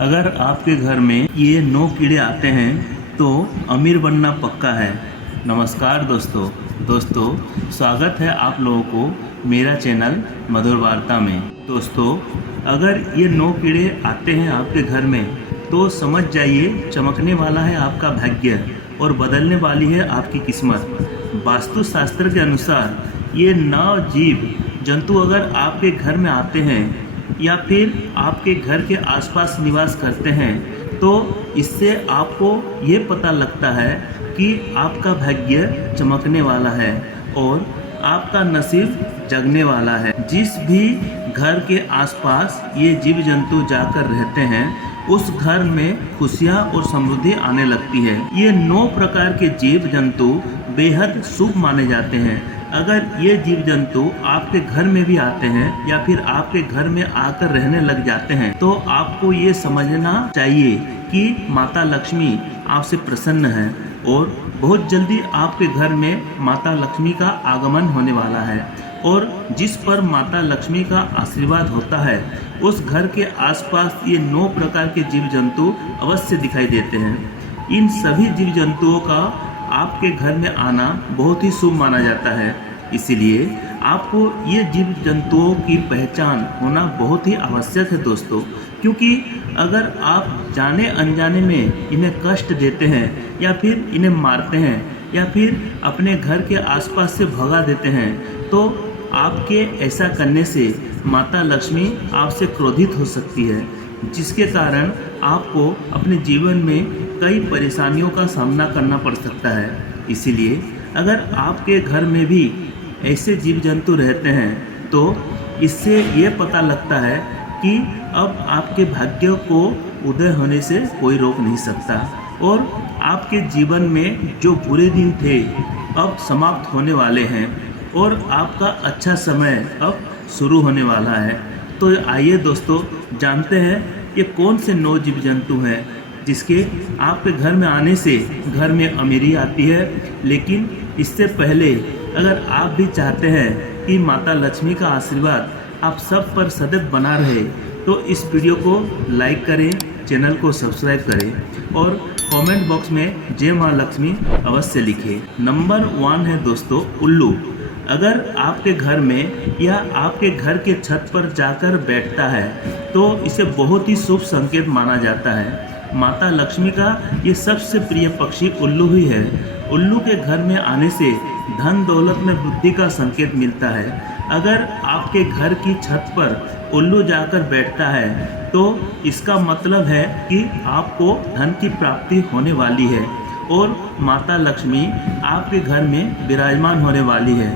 अगर आपके घर में ये 9 कीड़े आते हैं तो अमीर बनना पक्का है। नमस्कार दोस्तों, स्वागत है आप लोगों को मेरा चैनल मधुर वार्ता में। दोस्तों, अगर ये 9 कीड़े आते हैं आपके घर में तो समझ जाइए चमकने वाला है आपका भाग्य और बदलने वाली है आपकी किस्मत। वास्तुशास्त्र के अनुसार ये 9 जीव जंतु अगर आपके घर में आते हैं या फिर आपके घर के आसपास निवास करते हैं तो इससे आपको ये पता लगता है कि आपका भाग्य चमकने वाला है और आपका नसीब जगने वाला है। जिस भी घर के आसपास ये जीव जंतु जाकर रहते हैं उस घर में खुशियाँ और समृद्धि आने लगती है। ये 9 प्रकार के जीव जंतु बेहद शुभ माने जाते हैं। अगर ये जीव जंतु आपके घर में भी आते हैं या फिर आपके घर में आकर रहने लग जाते हैं तो आपको ये समझना चाहिए कि माता लक्ष्मी आपसे प्रसन्न है और बहुत जल्दी आपके घर में माता लक्ष्मी का आगमन होने वाला है। और जिस पर माता लक्ष्मी का आशीर्वाद होता है उस घर के आसपास ये 9 प्रकार के जीव जंतु अवश्य दिखाई देते हैं। इन सभी जीव जंतुओं का आपके घर में आना बहुत ही शुभ माना जाता है। इसीलिए आपको ये जीव जंतुओं की पहचान होना बहुत ही आवश्यक है दोस्तों, क्योंकि अगर आप जाने अनजाने में इन्हें कष्ट देते हैं या फिर इन्हें मारते हैं या फिर अपने घर के आसपास से भगा देते हैं तो आपके ऐसा करने से माता लक्ष्मी आपसे क्रोधित हो सकती है, जिसके कारण आपको अपने जीवन में कई परेशानियों का सामना करना पड़ सकता है। इसीलिए अगर आपके घर में भी ऐसे जीव जंतु रहते हैं तो इससे ये पता लगता है कि अब आपके भाग्य को उदय होने से कोई रोक नहीं सकता और आपके जीवन में जो बुरे दिन थे अब समाप्त होने वाले हैं और आपका अच्छा समय अब शुरू होने वाला है। तो आइए दोस्तों, जानते हैं ये कौन से 9 जीव जंतु हैं जिसके आपके घर में आने से घर में अमीरी आती है। लेकिन इससे पहले अगर आप भी चाहते हैं कि माता लक्ष्मी का आशीर्वाद आप सब पर सदैव बना रहे तो इस वीडियो को लाइक करें, चैनल को सब्सक्राइब करें और कमेंट बॉक्स में जय माँ लक्ष्मी अवश्य लिखें। नंबर 1 है दोस्तों उल्लू। अगर आपके घर में या आपके घर के छत पर जाकर बैठता है तो इसे बहुत ही शुभ संकेत माना जाता है। माता लक्ष्मी का ये सबसे प्रिय पक्षी उल्लू ही है। उल्लू के घर में आने से धन दौलत में वृद्धि का संकेत मिलता है। अगर आपके घर की छत पर उल्लू जाकर बैठता है तो इसका मतलब है कि आपको धन की प्राप्ति होने वाली है और माता लक्ष्मी आपके घर में विराजमान होने वाली है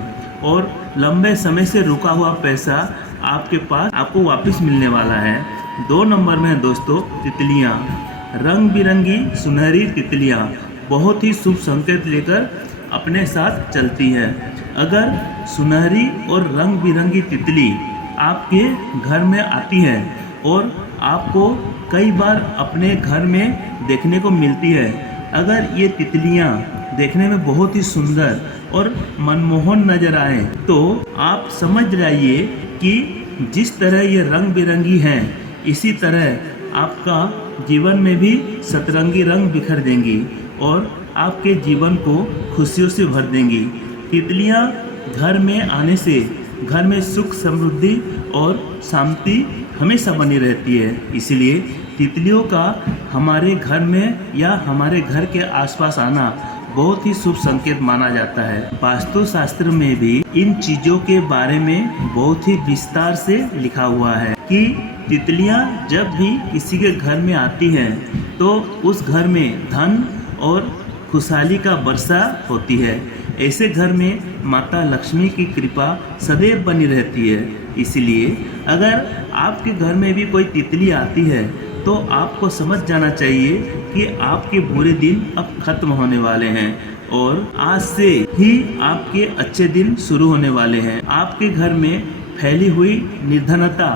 और लंबे समय से रुका हुआ पैसा आपके पास आपको वापस मिलने वाला है। 2 नंबर में है दोस्तों तितलियाँ। रंग बिरंगी सुनहरी तितलियाँ बहुत ही शुभ संकेत लेकर अपने साथ चलती है। अगर सुनहरी और रंग बिरंगी तितली आपके घर में आती है और आपको कई बार अपने घर में देखने को मिलती है, अगर ये तितलियाँ देखने में बहुत ही सुंदर और मनमोहन नजर आए तो आप समझ जाइए कि जिस तरह ये रंग बिरंगी हैं इसी तरह आपका जीवन में भी सतरंगी रंग बिखर देंगी और आपके जीवन को खुशियों से भर देंगी। तितलियाँ घर में आने से घर में सुख समृद्धि और शांति हमेशा बनी रहती है। इसलिए तितलियों का हमारे घर में या हमारे घर के आसपास आना बहुत ही शुभ संकेत माना जाता है। वास्तुशास्त्र में भी इन चीज़ों के बारे में बहुत ही विस्तार से लिखा हुआ है कि तितलियाँ जब भी किसी के घर में आती हैं तो उस घर में धन और खुशहाली का वर्षा होती है। ऐसे घर में माता लक्ष्मी की कृपा सदैव बनी रहती है। इसलिए अगर आपके घर में भी कोई तितली आती है तो आपको समझ जाना चाहिए कि आपके बुरे दिन अब खत्म होने वाले हैं और आज से ही आपके अच्छे दिन शुरू होने वाले हैं। आपके घर में फैली हुई निर्धनता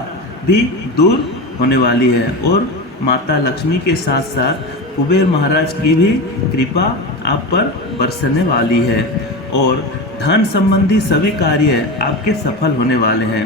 भी दूर होने वाली है और माता लक्ष्मी के साथ साथ कुबेर महाराज की भी कृपा आप पर बरसने वाली है और धन संबंधी सभी कार्य आपके सफल होने वाले हैं।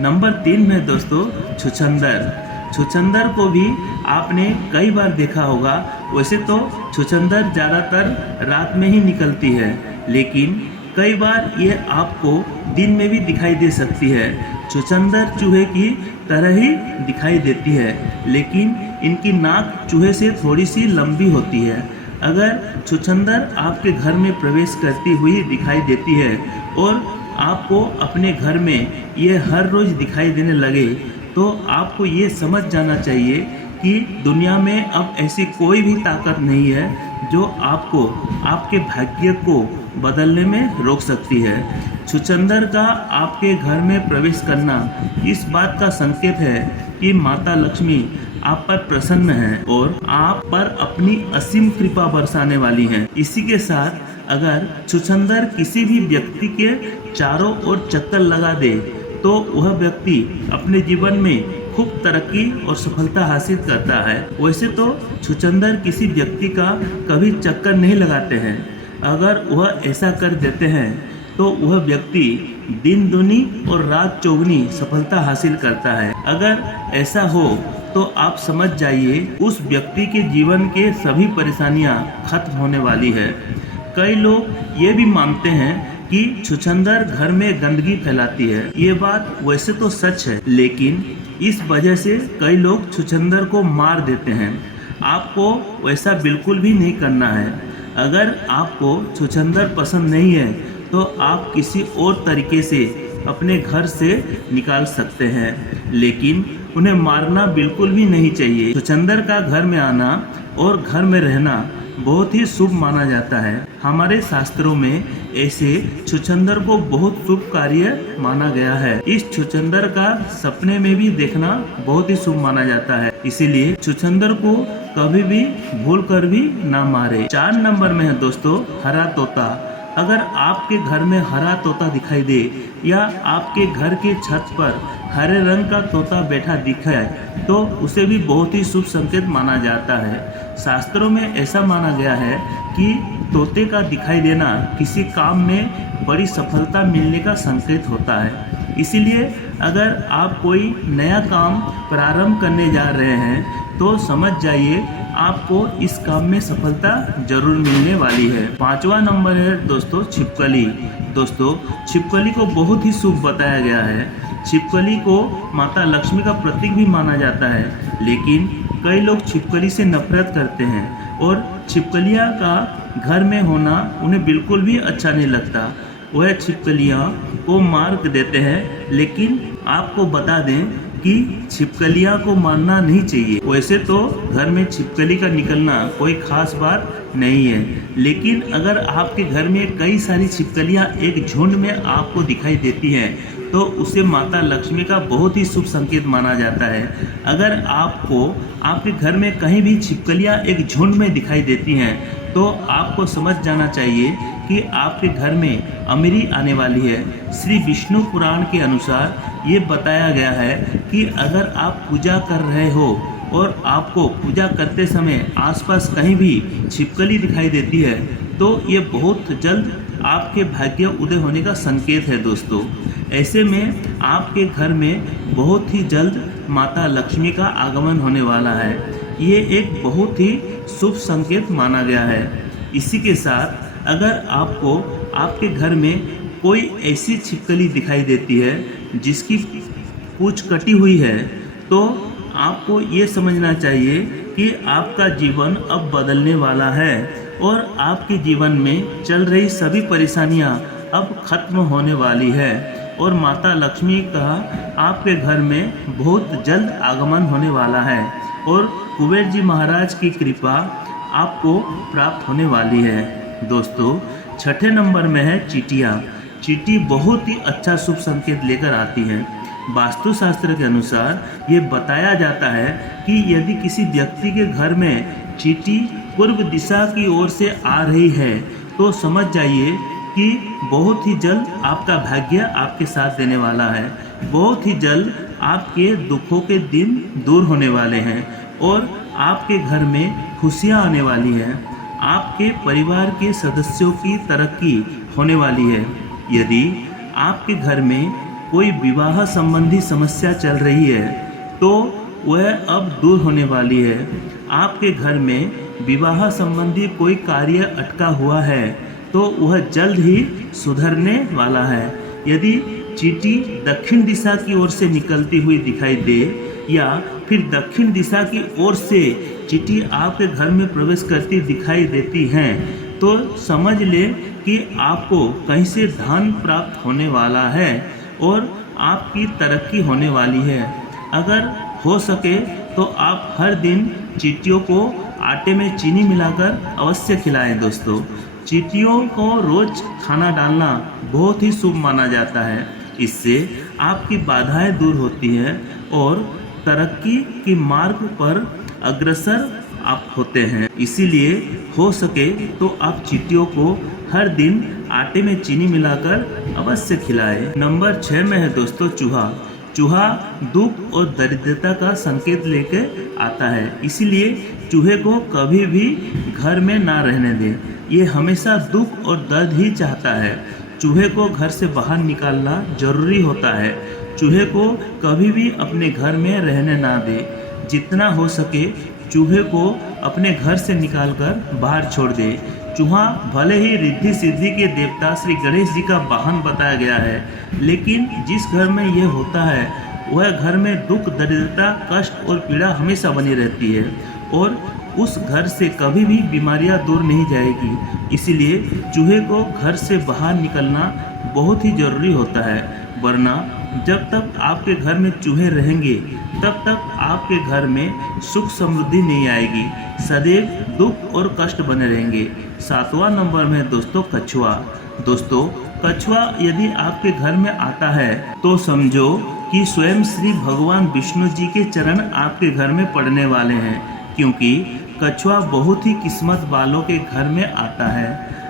नंबर 3 में दोस्तों छुछंदर। छुछंदर को भी आपने कई बार देखा होगा। वैसे तो छुछंदर ज़्यादातर रात में ही निकलती है, लेकिन कई बार ये आपको दिन में भी दिखाई दे सकती है। छुछंदर चूहे की तरह ही दिखाई देती है, लेकिन इनकी नाक चूहे से थोड़ी सी लंबी होती है। अगर छुछंदर आपके घर में प्रवेश करती हुई दिखाई देती है और आपको अपने घर में ये हर रोज़ दिखाई देने लगे, तो आपको ये समझ जाना चाहिए कि दुनिया में अब ऐसी कोई भी ताकत नहीं है जो आपको आपके भाग्य को बदलने में रोक सकती है। छुछंदर का आपके घर में प्रवेश करना इस बात का संकेत है कि माता लक्ष्मी आप पर प्रसन्न है और आप पर अपनी असीम कृपा बरसाने वाली हैं। इसी के साथ अगर छुछंदर किसी भी व्यक्ति के चारों ओर चक्कर लगा दे तो वह व्यक्ति अपने जीवन में खूब तरक्की और सफलता हासिल करता है। वैसे तो छुछंदर किसी व्यक्ति का कभी चक्कर नहीं लगाते हैं। अगर वह ऐसा कर देते हैं तो वह व्यक्ति दिन दुनी और रात चौगुनी सफलता हासिल करता है। अगर ऐसा हो तो आप समझ जाइए उस व्यक्ति के जीवन के सभी परेशानियां खत्म होने वाली है। कई लोग ये भी मानते हैं कि छुछंदर घर में गंदगी फैलाती है। ये बात वैसे तो सच है, लेकिन इस वजह से कई लोग छुछंदर को मार देते हैं। आपको वैसा बिल्कुल भी नहीं करना है। अगर आपको छुछंदर पसंद नहीं है तो आप किसी और तरीके से अपने घर से निकाल सकते हैं, लेकिन उन्हें मारना बिल्कुल भी नहीं चाहिए। छुछंदर का घर में आना और घर में रहना बहुत ही शुभ माना जाता है। हमारे शास्त्रों में ऐसे छुछंदर को बहुत शुभ कार्य माना गया है। इस छुछंदर का सपने में भी देखना बहुत ही शुभ माना जाता है, इसीलिए छुछंदर को कभी भी भूल कर भी ना मारे। 4 नंबर में है दोस्तों हरा तोता। अगर आपके घर में हरा तोता दिखाई दे या आपके घर के छत पर हरे रंग का तोता बैठा दिखे तो उसे भी बहुत ही शुभ संकेत माना जाता है। शास्त्रों में ऐसा माना गया है कि तोते का दिखाई देना किसी काम में बड़ी सफलता मिलने का संकेत होता है। इसीलिए अगर आप कोई नया काम प्रारंभ करने जा रहे हैं तो समझ जाइए आपको इस काम में सफलता जरूर मिलने वाली है। 5वां नंबर है दोस्तों छिपकली। दोस्तों छिपकली को बहुत ही शुभ बताया गया है। छिपकली को माता लक्ष्मी का प्रतीक भी माना जाता है, लेकिन कई लोग छिपकली से नफरत करते हैं और छिपकलियाँ का घर में होना उन्हें बिल्कुल भी अच्छा नहीं लगता। वह छिपकलियाँ को मार देते हैं, लेकिन आपको बता दें कि छिपकलियाँ को मारना नहीं चाहिए। वैसे तो घर में छिपकली का निकलना कोई खास बात नहीं है, लेकिन अगर आपके घर में कई सारी छिपकलियाँ एक झुंड में आपको दिखाई देती हैं तो उसे माता लक्ष्मी का बहुत ही शुभ संकेत माना जाता है। अगर आपको आपके घर में कहीं भी छिपकलियाँ एक झुंड में दिखाई देती हैं तो आपको समझ जाना चाहिए कि आपके घर में अमीरी आने वाली है। श्री विष्णु पुराण के अनुसार ये बताया गया है कि अगर आप पूजा कर रहे हो और आपको पूजा करते समय आसपास कहीं भी छिपकली दिखाई देती है तो ये बहुत जल्द आपके भाग्य उदय होने का संकेत है दोस्तों। ऐसे में आपके घर में बहुत ही जल्द माता लक्ष्मी का आगमन होने वाला है। ये एक बहुत ही शुभ संकेत माना गया है। इसी के साथ अगर आपको आपके घर में कोई ऐसी छिपकली दिखाई देती है जिसकी पूंछ कटी हुई है तो आपको ये समझना चाहिए कि आपका जीवन अब बदलने वाला है और आपके जीवन में चल रही सभी परेशानियां अब खत्म होने वाली है और माता लक्ष्मी का आपके घर में बहुत जल्द आगमन होने वाला है और कुबेर जी महाराज की कृपा आपको प्राप्त होने वाली है। दोस्तों 6ठे नंबर में है चींटियाँ। चींटी बहुत ही अच्छा शुभ संकेत लेकर आती है। वास्तुशास्त्र के अनुसार ये बताया जाता है कि यदि किसी व्यक्ति के घर में चींटी पूर्व दिशा की ओर से आ रही है तो समझ जाइए कि बहुत ही जल्द आपका भाग्य आपके साथ देने वाला है। बहुत ही जल्द आपके दुखों के दिन दूर होने वाले हैं और आपके घर में खुशियाँ आने वाली हैं। आपके परिवार के सदस्यों की तरक्की होने वाली है। यदि आपके घर में कोई विवाह संबंधी समस्या चल रही है तो वह अब दूर होने वाली है। आपके घर में विवाह संबंधी कोई कार्य अटका हुआ है तो वह जल्द ही सुधरने वाला है। यदि चींटी दक्षिण दिशा की ओर से निकलती हुई दिखाई दे या फिर दक्षिण दिशा की ओर से चींटी आपके घर में प्रवेश करती दिखाई देती हैं तो समझ लें कि आपको कहीं से धन प्राप्त होने वाला है और आपकी तरक्की होने वाली है। अगर हो सके तो आप हर दिन चींटियों को आटे में चीनी मिलाकर अवश्य खिलाएं दोस्तों। चींटियों को रोज खाना डालना बहुत ही शुभ माना जाता है। इससे आपकी बाधाएं दूर होती हैं और तरक्की के मार्ग पर अग्रसर आप होते हैं। इसीलिए हो सके तो आप चींटियों को हर दिन आटे में चीनी मिलाकर अवश्य खिलाएं। नंबर 6 में है दोस्तों चूहा। चूहा दुख और दरिद्रता का संकेत लेके आता है, इसीलिए चूहे को कभी भी घर में ना रहने दें। ये हमेशा दुख और दर्द ही चाहता है। चूहे को घर से बाहर निकालना जरूरी होता है। चूहे को कभी भी अपने घर में रहने ना दें। जितना हो सके चूहे को अपने घर से निकालकर बाहर छोड़ दे। चूहा भले ही रिद्धि सिद्धि के देवता श्री गणेश जी का वाहन बताया गया है, लेकिन जिस घर में यह होता है वह घर में दुख, दरिद्रता, कष्ट और पीड़ा हमेशा बनी रहती है और उस घर से कभी भी बीमारियां दूर नहीं जाएगी। इसीलिए चूहे को घर से बाहर निकलना बहुत ही ज़रूरी होता है, वरना जब तक आपके घर में चूहे रहेंगे तब तक आपके घर में सुख समृद्धि नहीं आएगी। सदैव दुख और कष्ट बने रहेंगे। 7वां नंबर में दोस्तों कछुआ। दोस्तों कछुआ यदि आपके घर में आता है तो समझो कि स्वयं श्री भगवान विष्णु जी के चरण आपके घर में पड़ने वाले हैं, क्योंकि कछुआ बहुत ही किस्मत वालों के घर में आता है।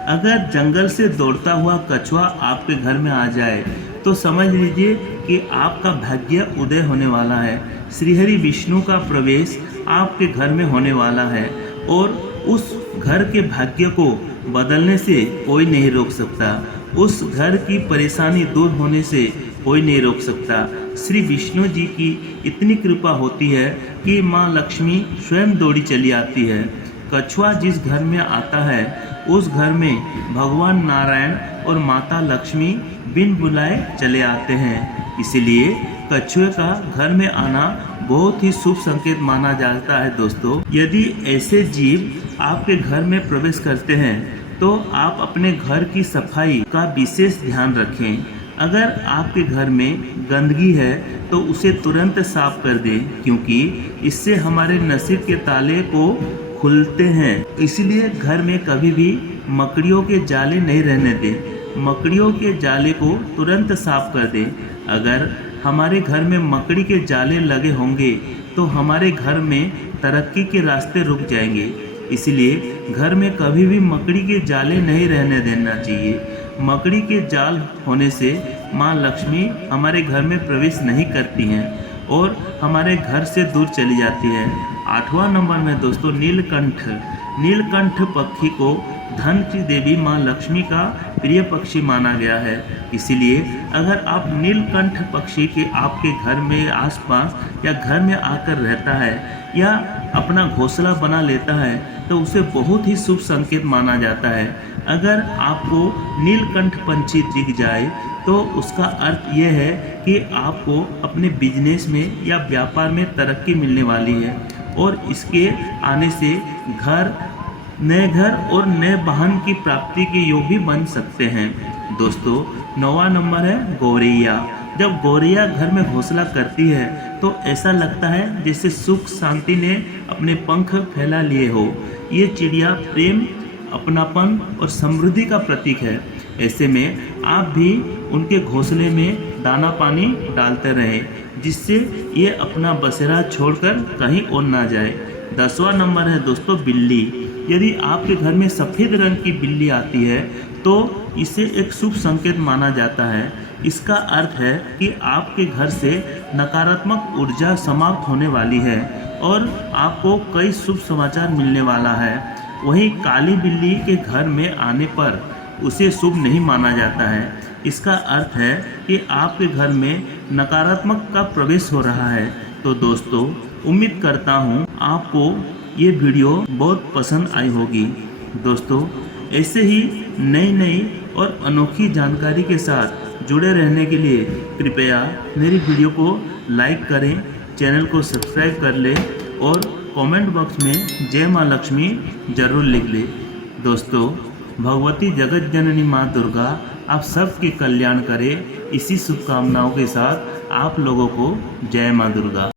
अगर जंगल से दौड़ता हुआ कछुआ आपके घर में आ जाए तो समझ लीजिए कि आपका भाग्य उदय होने वाला है। श्रीहरि विष्णु का प्रवेश आपके घर में होने वाला है और उस घर के भाग्य को बदलने से कोई नहीं रोक सकता। उस घर की परेशानी दूर होने से कोई नहीं रोक सकता। श्री विष्णु जी की इतनी कृपा होती है कि माँ लक्ष्मी स्वयं दौड़ी चली आती है। कछुआ जिस घर में आता है उस घर में भगवान नारायण और माता लक्ष्मी बिन बुलाए चले आते हैं। इसीलिए कछुए का घर में आना बहुत ही शुभ संकेत माना जाता है दोस्तों। यदि ऐसे जीव आपके घर में प्रवेश करते हैं तो आप अपने घर की सफाई का विशेष ध्यान रखें। अगर आपके घर में गंदगी है तो उसे तुरंत साफ कर दें, क्योंकि इससे हमारे नसीब के ताले को खुलते हैं। इसलिए घर में कभी भी मकड़ियों के जाले नहीं रहने दें। मकड़ियों के जाले को तुरंत साफ कर दें। अगर हमारे घर में मकड़ी के जाले लगे होंगे तो हमारे घर में तरक्की के रास्ते रुक जाएंगे। इसलिए घर में कभी भी मकड़ी के जाले नहीं रहने देना चाहिए। मकड़ी के जाल होने से माँ लक्ष्मी हमारे घर में प्रवेश नहीं करती हैं और हमारे घर से दूर चली जाती है। 8वां नंबर में दोस्तों नीलकंठ। नीलकंठ पक्षी को धन की देवी माँ लक्ष्मी का प्रिय पक्षी माना गया है। इसीलिए अगर आप नीलकंठ पक्षी के आपके घर में आसपास या घर में आकर रहता है या अपना घोंसला बना लेता है तो उसे बहुत ही शुभ संकेत माना जाता है। अगर आपको नीलकंठ पंछी दिख जाए तो उसका अर्थ यह है कि आपको अपने बिजनेस में या व्यापार में तरक्की मिलने वाली है और इसके आने से नए घर और नए वाहन की प्राप्ति के योग भी बन सकते हैं। दोस्तों 9वां नंबर है गौरैया। जब गौरैया घर में घोंसला करती है तो ऐसा लगता है जैसे सुख शांति ने अपने पंख फैला लिए हो। ये चिड़िया प्रेम, अपनापन और समृद्धि का प्रतीक है। ऐसे में आप भी उनके घोंसले में दाना पानी डालते रहें, जिससे ये अपना बसेरा छोड़कर कहीं और ना जाए। 10वां नंबर है दोस्तों बिल्ली। यदि आपके घर में सफ़ेद रंग की बिल्ली आती है तो इसे एक शुभ संकेत माना जाता है। इसका अर्थ है कि आपके घर से नकारात्मक ऊर्जा समाप्त होने वाली है और आपको कई शुभ समाचार मिलने वाला है। वहीं काली बिल्ली के घर में आने पर उसे शुभ नहीं माना जाता है। इसका अर्थ है कि आपके घर में नकारात्मक का प्रवेश हो रहा है। तो दोस्तों उम्मीद करता हूँ आपको ये वीडियो बहुत पसंद आई होगी। दोस्तों, ऐसे ही नई नई और अनोखी जानकारी के साथ जुड़े रहने के लिए कृपया मेरी वीडियो को लाइक करें, चैनल को सब्सक्राइब कर लें और कमेंट बॉक्स में जय माँ लक्ष्मी जरूर लिख लें। दोस्तों, भगवती जगत जननी माँ दुर्गा आप सबके कल्याण करे, इसी शुभकामनाओं के साथ आप लोगों को जय माँ दुर्गा।